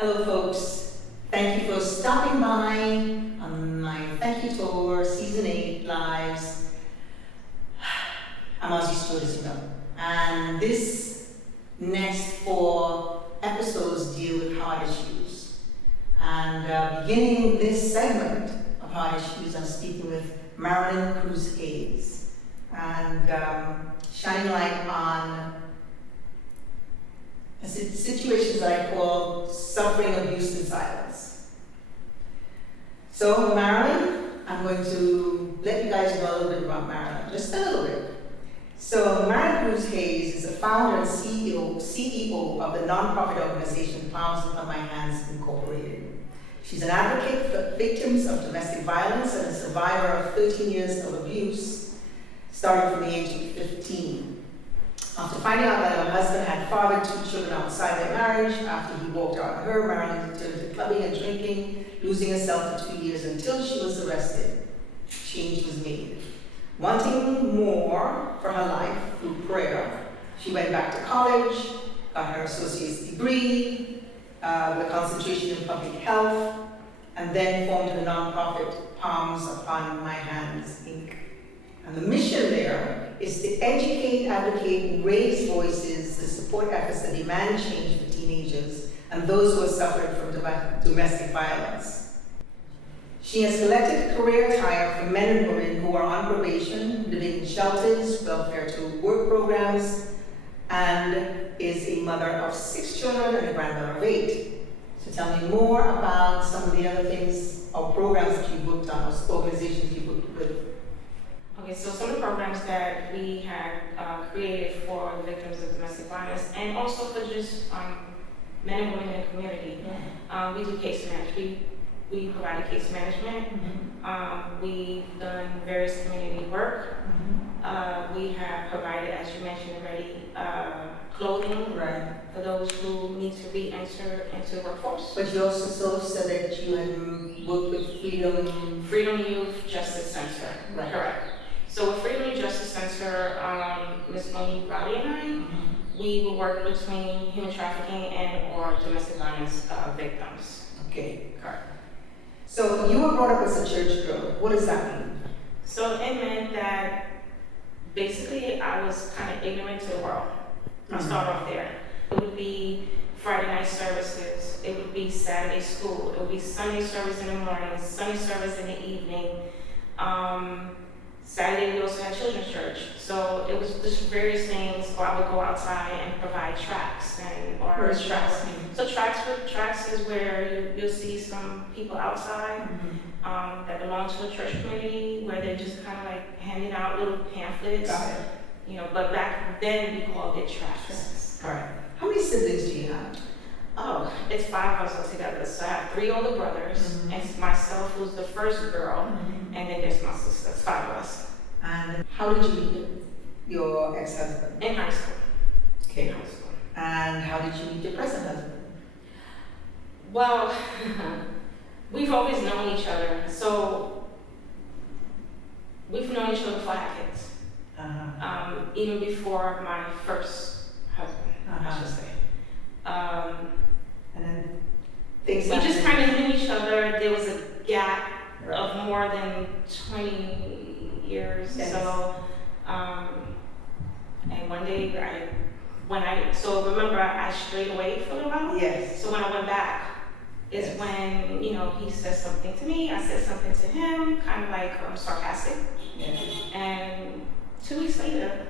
Hello folks, thank you for stopping by on my Thank You Tour Season 8 Lives. I'm Ozzy Stewart, as you know, and this next 4 episodes deal with heart issues. And beginning this segment of heart issues, I'm speaking with Marilyn Cruz-Hayes and shining light on situations that I call suffering, abuse, and silence. So Marilyn, I'm going to let you guys know a little bit about Marilyn, just a little bit. So Marilyn Cruz-Hayes is the founder and CEO of the nonprofit organization Palms Upon My Hands Incorporated. She's an advocate for victims of domestic violence and a survivor of 13 years of abuse, starting from the age of 15. After finding out that her husband had fathered 2 children outside their marriage, after he walked out on her, Marilyn turned to clubbing and drinking, losing herself for 2 years until she was arrested. Change was made. Wanting more for her life through prayer, she went back to college, got her associate's degree, with a concentration in public health, and then formed the nonprofit Palms Upon My Hands, Inc. And the mission there is to educate, advocate, and raise voices to support efforts that demand change for teenagers and those who have suffered from domestic violence. She has collected career attire for men and women who are on probation, living in shelters, welfare to work programs, and is a mother of 6 children and a grandmother of 8. So tell me more about some of the other things or programs that you've worked on, or organizations you've worked with. Okay, so some of the programs that we had created for the victims of domestic violence, and also for just men and women in the community. We do case management. We provide case management. We've done various community work. We have provided, as you mentioned already, clothing for those who need to re-enter into the workforce. But you also sort of said that you had worked with Freedom Youth Justice Center. Right. Correct. So with Freedom Youth Justice Center, Ms. Monique Rowley and I, we will work between human trafficking and or domestic violence victims. Okay. Correct. So you were brought up as a church girl. What does that mean? So it meant that basically I was kind of ignorant to the world. I'll start off there. It would be Friday night services. It would be Saturday school. It would be Sunday service in the morning, Sunday service in the evening. Saturday we also had children's church. So it was just various things, or I would go outside and provide tracts or tracts. So tracts is where you'll see some people outside that belong to a church community where they're just kind of like handing out little pamphlets. You know, but back then we called it tracts. All right. How many siblings do you have? Oh, it's 5 of us all together. So I have 3 older brothers, and myself, who's the first girl, and then there's my sister. It's 5 of us. And how did you meet your ex-husband? In high school. Okay. In high school. And how did you meet your present husband? Well, we've always known each other. So we've known each other for decades. Even before my first husband, I should say. And then things we just kind of knew each other. There was a gap of more than 20 years. Yes. So, and one day so remember I strayed away for a little while. Yes. So when I went back, is when he said something to me. I said something to him, kind of like sarcastic. Yes. And 2 weeks later,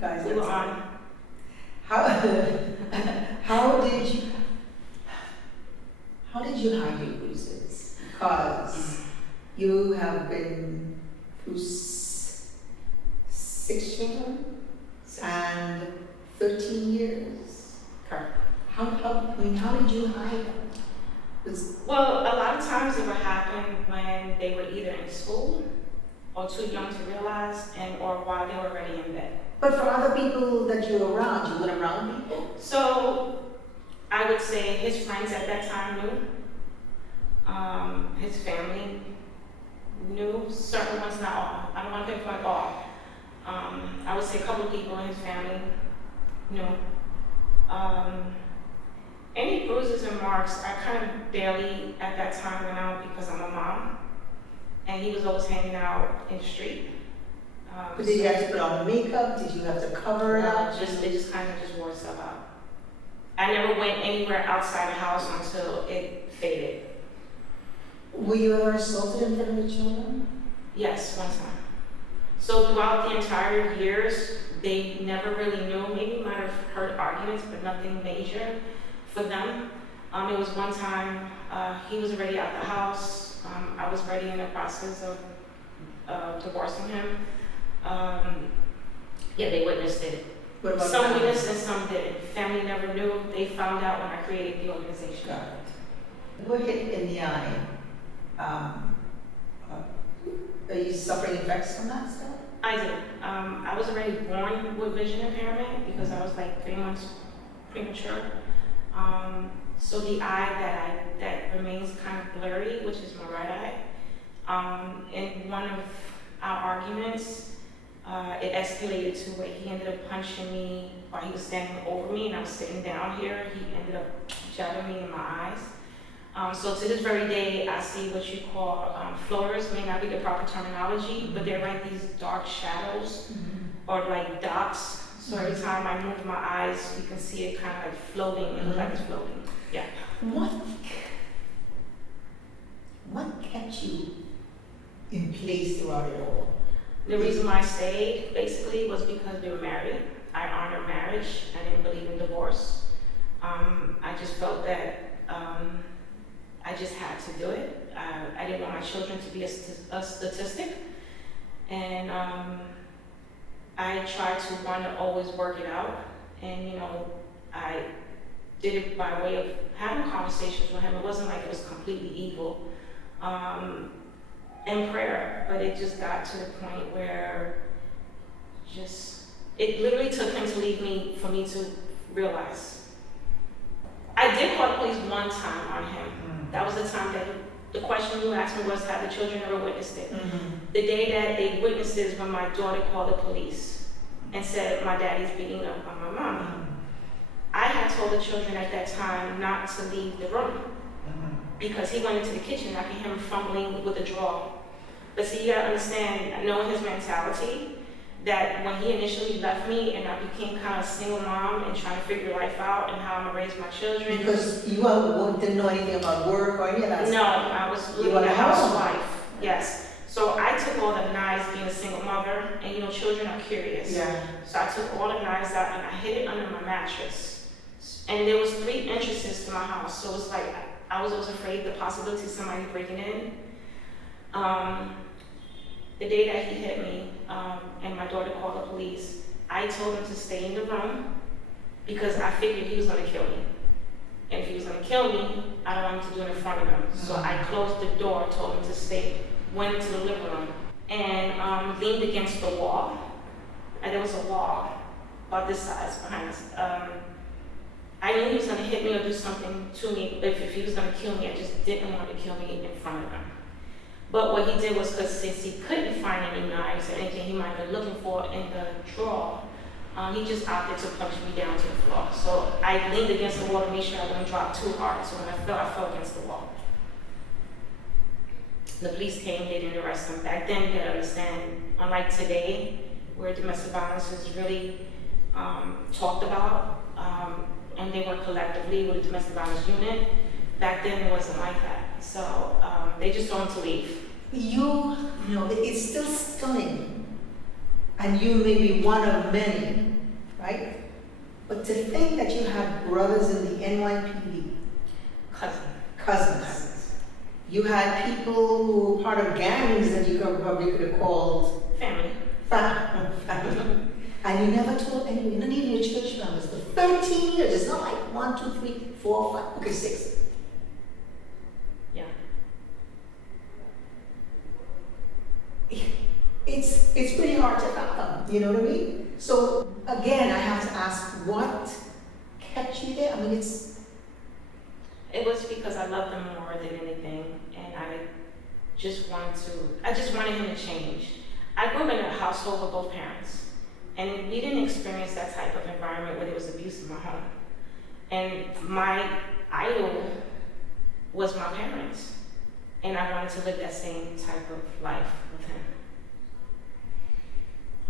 Guys, we were on. How did you hide your bruises? Because you have been through 6 children and 13 years. Correct. How did you hide them? Well, a lot of times it would happen when they were either in school or too young to realize, or while they were already in bed. But for other people that you were around, you went around people? So I would say his friends at that time knew. His family knew. Certain ones, not all. I don't want to pinpoint all. I would say a couple of people in his family knew. Any bruises and marks, I kind of barely at that time went out because I'm a mom, and he was always hanging out in the street. But did you have to put on makeup? Did you have to cover it up? It just kind of just wore itself out. I never went anywhere outside the house until it faded. Were you ever assaulted in front of your children? Yes, one time. So throughout the entire years, they never really knew. Maybe might have heard arguments, but nothing major for them. It was one time, he was already out the house. I was already in the process of divorcing him. Yeah, they witnessed it. Some witnessed and some didn't. Family never knew. They found out when I created the organization. Got it. We're hit in the eye. Are you suffering effects from that stuff? I did. I was already born with vision impairment because I was like 3 months premature. So the eye that remains kind of blurry, which is my right eye. In one of our arguments, it escalated to where he ended up punching me while he was standing over me and I was sitting down here. He ended up jabbing me in my eyes. So to this very day, I see what you call floaters, may not be the proper terminology, but they're like these dark shadows or like dots. So every time I move my eyes, you can see it kind of like floating, it looks like it's floating. Yeah. What kept you in place throughout it all? The reason why I stayed basically was because we were married. I honor marriage. I didn't believe in divorce. I just felt that I just had to do it. I didn't want my children to be a statistic. And I tried to always work it out. And I did it by way of having conversations with him. It wasn't like it was completely evil. And prayer, but it just got to the point where it literally took him to leave me for me to realize. I did call the police one time on him. That was the time that the question you asked me was, have the children ever witnessed it? The day that they witnessed it is when my daughter called the police and said, my daddy's beating up on my mom. I had told the children at that time not to leave the room because he went into the kitchen and I could hear him fumbling with a drawer. But see, you gotta understand, knowing his mentality, that when he initially left me and I became kind of a single mom and trying to figure life out and how I'm gonna raise my children. Because you didn't know anything about work or any of that No, stuff. I was literally a housewife, yes. So I took all the knives being a single mother, and children are curious. Yeah. So I took all the knives out and I hid it under my mattress. And there was 3 entrances to my house, so it was like, I was always afraid the possibility of somebody breaking in. The day that he hit me, and my daughter called the police, I told him to stay in the room because I figured he was gonna kill me. And if he was gonna kill me, I don't want him to do it in front of him. So I closed the door, told him to stay, went into the living room, and leaned against the wall. And there was a wall about this size behind us. I knew he was gonna hit me or do something to me. If he was gonna kill me, I just didn't want to kill me in front of him. But what he did was, because since he couldn't find any knives or anything he might have been looking for in the drawer, he just opted to punch me down to the floor. So I leaned against the wall to make sure I wouldn't drop too hard. So when I fell against the wall. The police came, they didn't arrest him. Back then, you gotta understand, unlike today, where domestic violence is really talked about, and they work collectively with the domestic violence unit, back then it wasn't like that. So they just told him to leave. It's still stunning. And you may be one of many, right? But to think that you had brothers in the NYPD. Cousins. You had people who were part of gangs that you probably could have called family. And you never told anyone, not even your church members, for 13 years. It's not like 1, 2, 3, 4, 5, okay, 6. Yeah. It's pretty hard to fathom, you know what I mean? So again, I have to ask, what kept you there? I mean, It was because I loved him more than anything, and I just wanted him to change. I grew up in a household with both parents, and we didn't experience that type of environment where there was abuse in my home. And my idol was my parents. And I wanted to live that same type of life with him.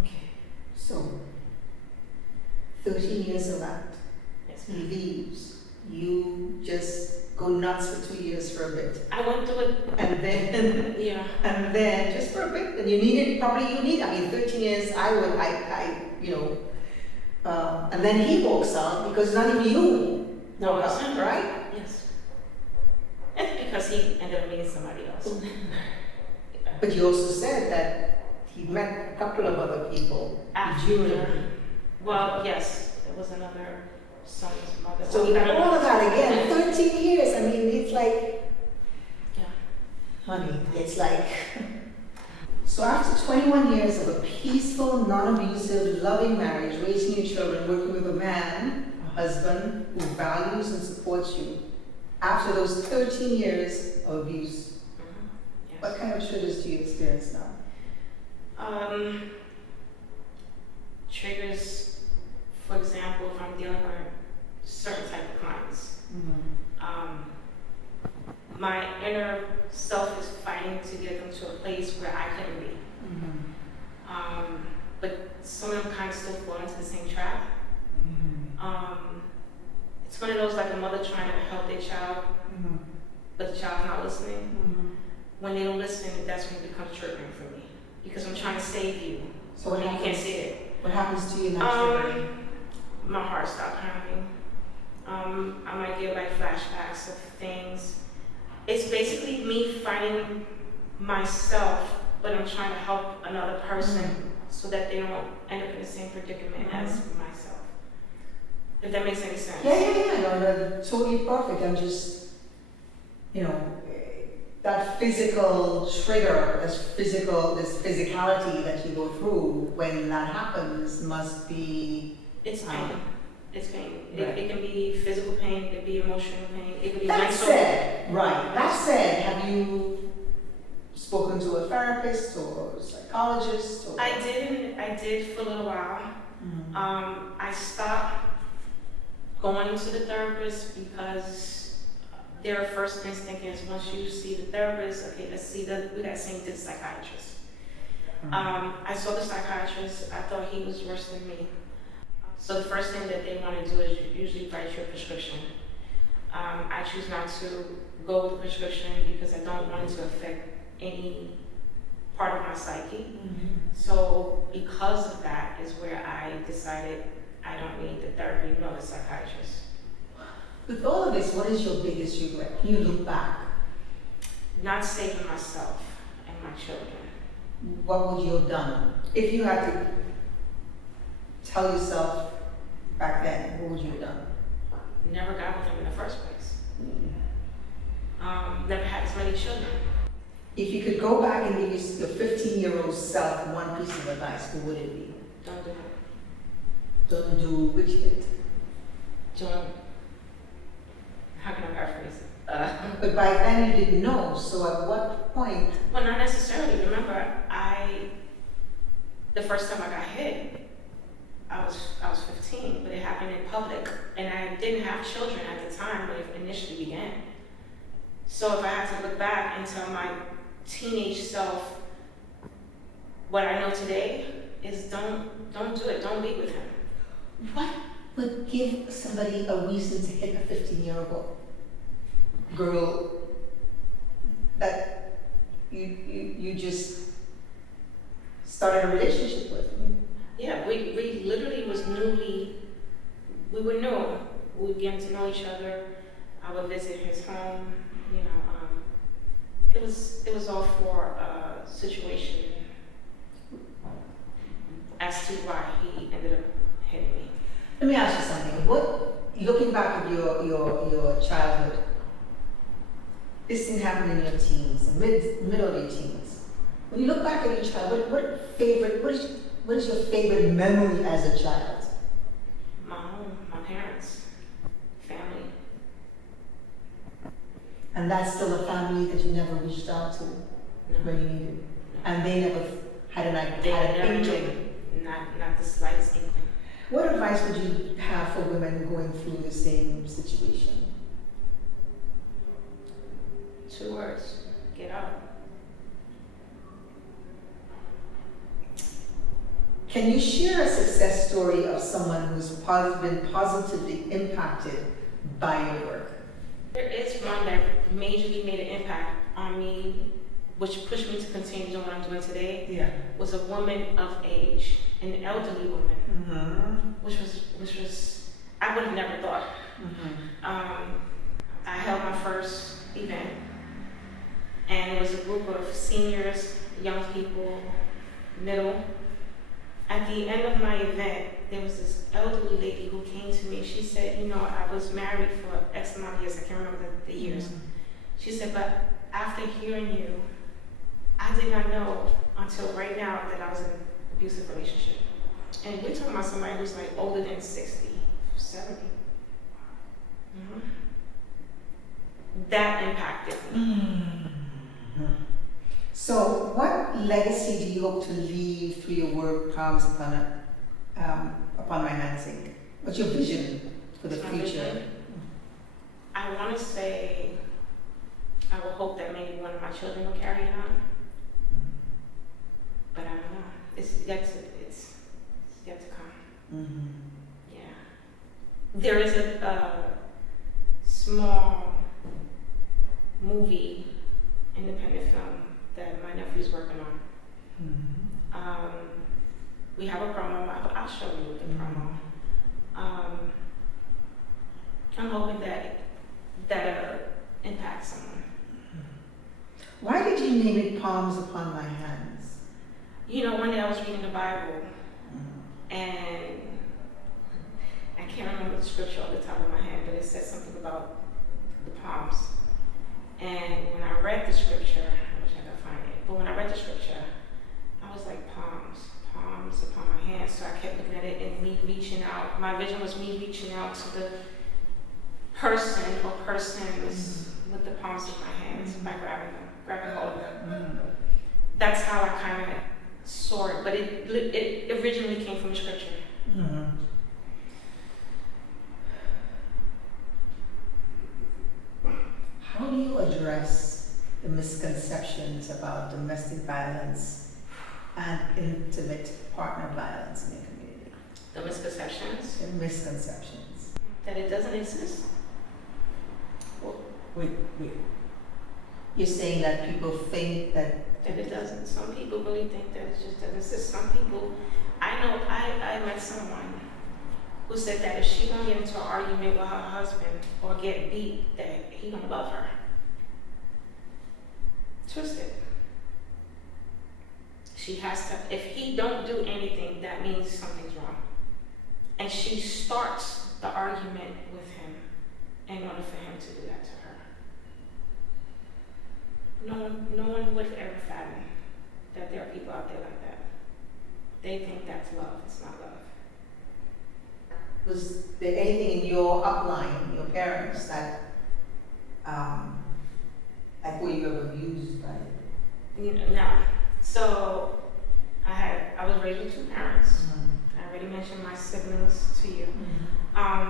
Okay. So, 13 years of that. Yes, He ma'am. leaves. You just go nuts for 2 years for a bit. I went through it, And then, yeah. and then just for a bit, and you needed, probably you need, I mean, 13 years, and then he walks out because none of you No, walk it's out, him. right? Yes. It's because he ended up meeting somebody else. But you also said that he met a couple of other people during. After, well, yes, it was another son's mother. So He got all of that again, Yeah. 13 years, I mean, it's like, Yeah. honey, it's like. So after 21 years of a peaceful, non-abusive, loving marriage, raising your children, working with a man, a husband who values and supports you, after those 13 years of abuse, Yes. what kind of triggers do you experience now? Triggers, for example, if I'm dealing with certain type of clients. My inner self is fighting to get them to a place where I couldn't be. But some of them kind of still fall into the same trap. It's one of those like a mother trying to help their child, but the child's not listening. When they don't listen, that's when it becomes triggering for me. Because I'm trying to save you, So what and you can't happens? see it. What happens to you in that trigger? My heart stopped pounding. I might get like flashbacks of things. It's basically me fighting myself, but I'm trying to help another person so that they don't end up in the same predicament as myself. If that makes any sense. Yeah, no, no, totally perfect. I'm just, that physical trigger, this physicality that you go through when that happens must be. It's pain. It's pain. Right. It can be physical pain, it can be emotional pain, it can be That mental. said, right, that said, have you spoken to a therapist or a psychologist? Or? I did for a little while. I stopped going to the therapist because their first instinct is once you see the therapist, okay, we got seen to the psychiatrist. I saw the psychiatrist, I thought he was worse than me. So the first thing that they want to do is usually write you a prescription. I choose not to go with the prescription because I don't want it to affect any part of my psyche. So because of that is where I decided I don't need the therapy nor the psychiatrist. With all of this, what is your biggest regret? Can you look back? Not saving myself and my children. What would you have done? If you had to tell yourself back then, what would you have done? Never got with them in the first place. Never had as many children. If you could go back and give your 15-year-old self one piece of advice, what would it be? Don't do it. Don't do which bit? Don't. How can I paraphrase it? But by then you didn't know, so at what point? Well, not necessarily. Remember, the first time I got hit, I was 15, but it happened in public, and I didn't have children at the time when it initially began. So if I had to look back and tell my teenage self what I know today is don't do it. Don't be with him. What would give somebody a reason to hit a 15-year-old girl that you just started a relationship with? Yeah, we literally we were new. We were getting to know each other. I would visit his home, it was all for a situation as to why he ended up hitting me. Let me ask you something. Looking back at your childhood, this thing happened in your teens, middle of your teens. When you look back at your childhood, what is your favorite memory as a child? My home, my parents, family. And that's still a family that you never reached out to when you needed, and they never had an inkling. Not the slightest inkling. What advice would you have for women going through the same situation? 2 words: get up. Can you share a success story of someone who's been positively impacted by your work? There is one that majorly made an impact on me, which pushed me to continue doing what I'm doing today. Yeah. Was a woman of age, an elderly woman, which was I would have never thought. I held my first event, and it was a group of seniors, young people, middle. At the end of my event, there was this elderly lady who came to me. She said, you know, I was married for X amount of years. I can't remember the years. She said, but after hearing you, I did not know until right now that I was in an abusive relationship. And we're talking about somebody who's like older than 60, 70. That impacted me. So, what legacy do you hope to leave through your work, Palms Upon My Hands Inc.? What's your vision for the future? Vision? I want to say, I will hope that maybe one of my children will carry it on. But I don't know. It's yet to come. Yeah. There is a small movie, independent film that my nephew's working on. We have a promo. I'll show you the promo. I'm hoping that impacts someone. Why did you name it Palms Upon My Hands? You know, one day I was reading the Bible, and I can't remember the scripture off the top of my head, but it said something about the palms. And when I read the scripture, I wish I could find it, but when I read the scripture, I was like, palms upon my hands. So I kept looking at it and me reaching out. My vision was me reaching out to the person or persons with the palms of my hands by grabbing hold of them. That's how I kind of saw it, but it originally came from scripture. How do you address the misconceptions about domestic violence and intimate partner violence in your community? The misconceptions? The misconceptions. That it doesn't exist? Wait. You're saying that people think that it doesn't. Some people really think that it just doesn't exist. Some people, I met someone who said that if she don't get into an argument with her husband or get beat, that he don't love her. Twisted. She has to, if he don't do anything, that means something's wrong. And she starts the argument with him in order for him to do that to her. No one would ever fathom that there are people out there like that. They think that's love. It's not love. Was there anything in your upline, your parents, that like were you ever abused by it? No. So I was raised with 2 parents. I already mentioned my siblings to you. My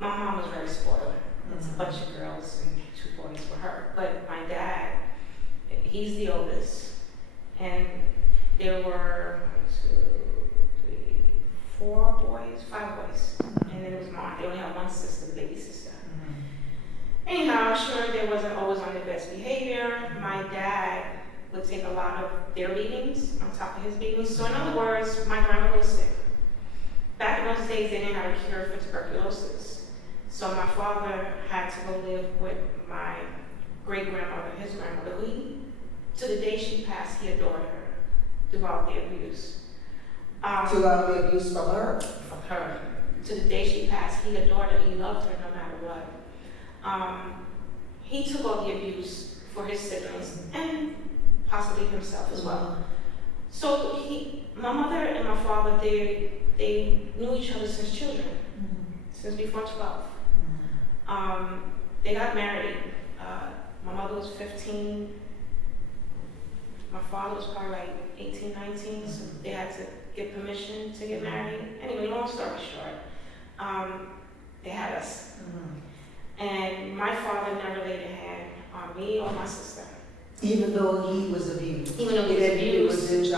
mom was very spoiled. It's a bunch of girls and 2 boys for her. But my dad, he's the oldest, and there were 4 boys, 5 boys, and then it was mom. They only had 1 sister, the baby sister. Anyhow, sure, there wasn't always on their best behavior. My dad would take a lot of their beatings on top of his beatings. So in other words, my grandmother was sick. Back in those days, they didn't have a cure for tuberculosis. So my father had to go live with my great-grandmother, his grandmother, who to the day she passed, he adored her throughout the abuse. Throughout the abuse from her? From her. To the day she passed, he adored her, he loved her no matter what. He took all the abuse for his siblings and possibly himself as well. So my mother and my father, they knew each other since children, since before 12. They got married. My mother was 15. My father was probably like 18, 19, so they had to get permission to get married. Anyway, long story short, they had us. And my father never laid a hand on me or my sister. Even though he was abused? Even though he was abused. It was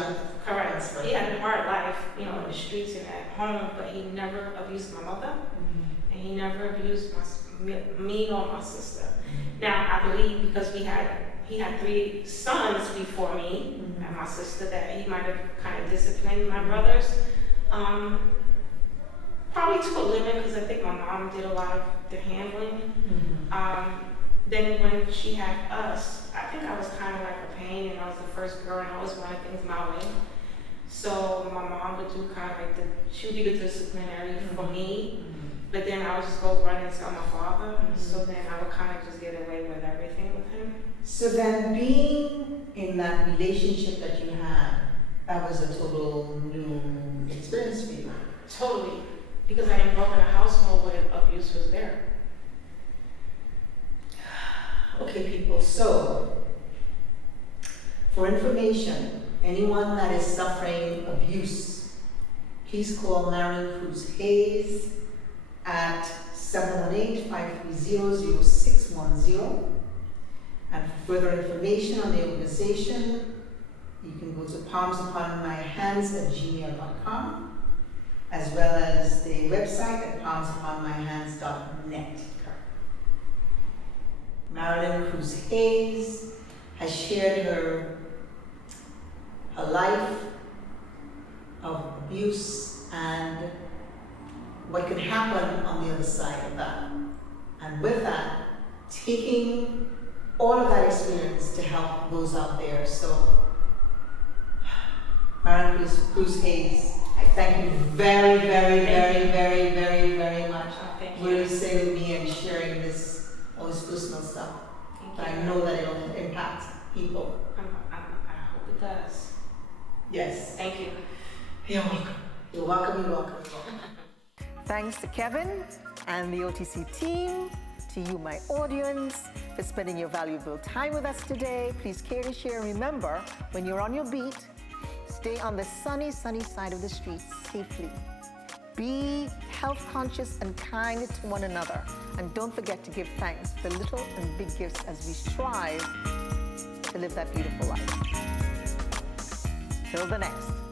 Correct. He had a hard life, you know, in the streets and at home, but he never abused my mother, and he never abused me or my sister. Now, I believe because he had 3 sons before me and my sister, that he might have kind of disciplined my brothers. Probably to a limit, because I think my mom did a lot of the handling. Then when she had us, I think I was kind of like a pain, and I was the first girl, and I always wanted things my way. So my mom would do kind of like she would be the disciplinary for me, but then I would just go run and tell my father. So then I would kind of just get away with everything with him. So then being in that relationship that you had, that was a total new experience for you? Totally, because I didn't grow up in a household where abuse was there. Okay, people, so for information, anyone that is suffering abuse, please call Marilyn Cruz-Hayes at 718-530-0610. And for further information on the organization, you can go to palmsuponmyhands@gmail.com, as well as the website at palmsuponmyhands.net. Marilyn Cruz-Hayes has shared her life of abuse and what can happen on the other side of that. And with that, taking all of that experience to help those out there. So, Marilyn Cruz-Hayes, I thank you very, very, very, very, very, very much for really sitting with me and sharing all this personal stuff. But I know that it'll impact people. I hope it does. Yes. Thank you. You're welcome. You're welcome. You're welcome. Thanks to Kevin and the OTC team, to you, my audience, for spending your valuable time with us today. Please care to share. Remember, when you're on your beat, stay on the sunny, sunny side of the street safely. Be health conscious and kind to one another. And don't forget to give thanks for little and big gifts as we strive to live that beautiful life. Till the next.